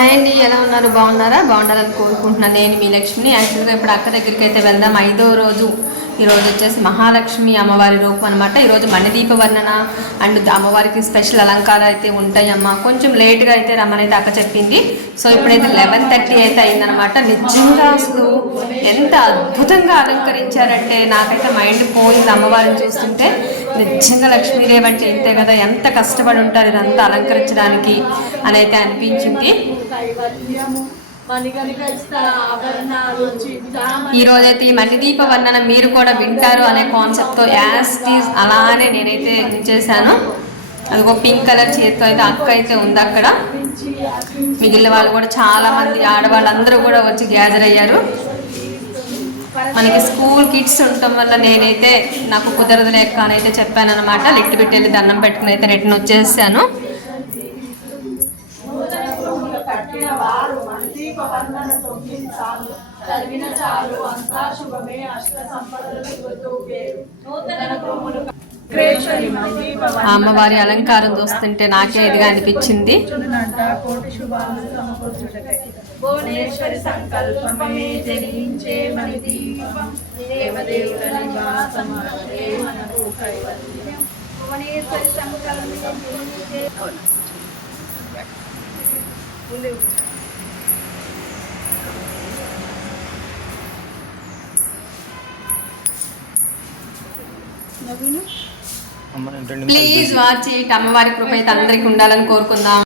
Hi అండి ఎలా ఉన్నారు? బాగున్నారా? బాగుండాలని కోరుకుంటున్నాను నేను మీ లక్ష్మిని. యాక్చువల్గా ఇప్పుడు అక్క దగ్గరికి అయితే వెళ్దాం. ఐదో రోజు. ఈరోజు వచ్చేసి మహాలక్ష్మి అమ్మవారి రూపం అనమాట ఈరోజు మణిదీప వర్ణన అండ్ అమ్మవారికి స్పెషల్ అలంకారాలు అయితే ఉంటాయమ్మా. కొంచెం లేట్గా అయితే రమ్మని అయితే అక్క చెప్పింది. సో ఇప్పుడైతే లెవెన్ థర్టీ అయితే అయిందనమాట నిజంగా అసలు ఎంత అద్భుతంగా అలంకరించారంటే నాకైతే మైండ్ పోయింది అమ్మవారిని చూస్తుంటే. నిజంగా లక్ష్మీదేవి అంటే ఇంతే కదా? ఎంత కష్టపడి ఉంటారు ఇదంతా అలంకరించడానికి అని అయితే అనిపించింది. ఈ రోజైతే ఈ మణిదీప వర్ణన మీరు కూడా వింటారు అనే కాన్సెప్ట్తో యాజ్ టీజ్ అలానే నేనైతే చేశాను. అదిగో పింక్ కలర్ చేతితో అయితే అక్క అయితే ఉంది అక్కడ. మిగిలిన వాళ్ళు కూడా చాలా మంది ఆడవాళ్ళందరూ కూడా వచ్చి గ్యాదర్ అయ్యారు. మనకి స్కూల్ కిడ్స్ ఉండటం వల్ల నేనైతే నాకు కుదరదు లేక అని అయితే చెప్పాను అనమాట లెక్కి పెట్టి వెళ్ళి దండం పెట్టుకుని అయితే రిటర్న్ వచ్చేసాను. నూతన ఆ అమ్మవారి అలంకారం చూస్తుంటే నాకే ఇదిగా అనిపించింది. భువనేశ్వరి సంకల్పమే జనించే మణిదీపం. దేవదేవుల నివాసమే మనకు కైవల్యం. భువనేశ్వరి సంకల్పం జనించే ప్లీజ్ వాచ్ ఇట్ అమ్మవారి కృప అయితే అందరికి ఉండాలని కోరుకుందాం.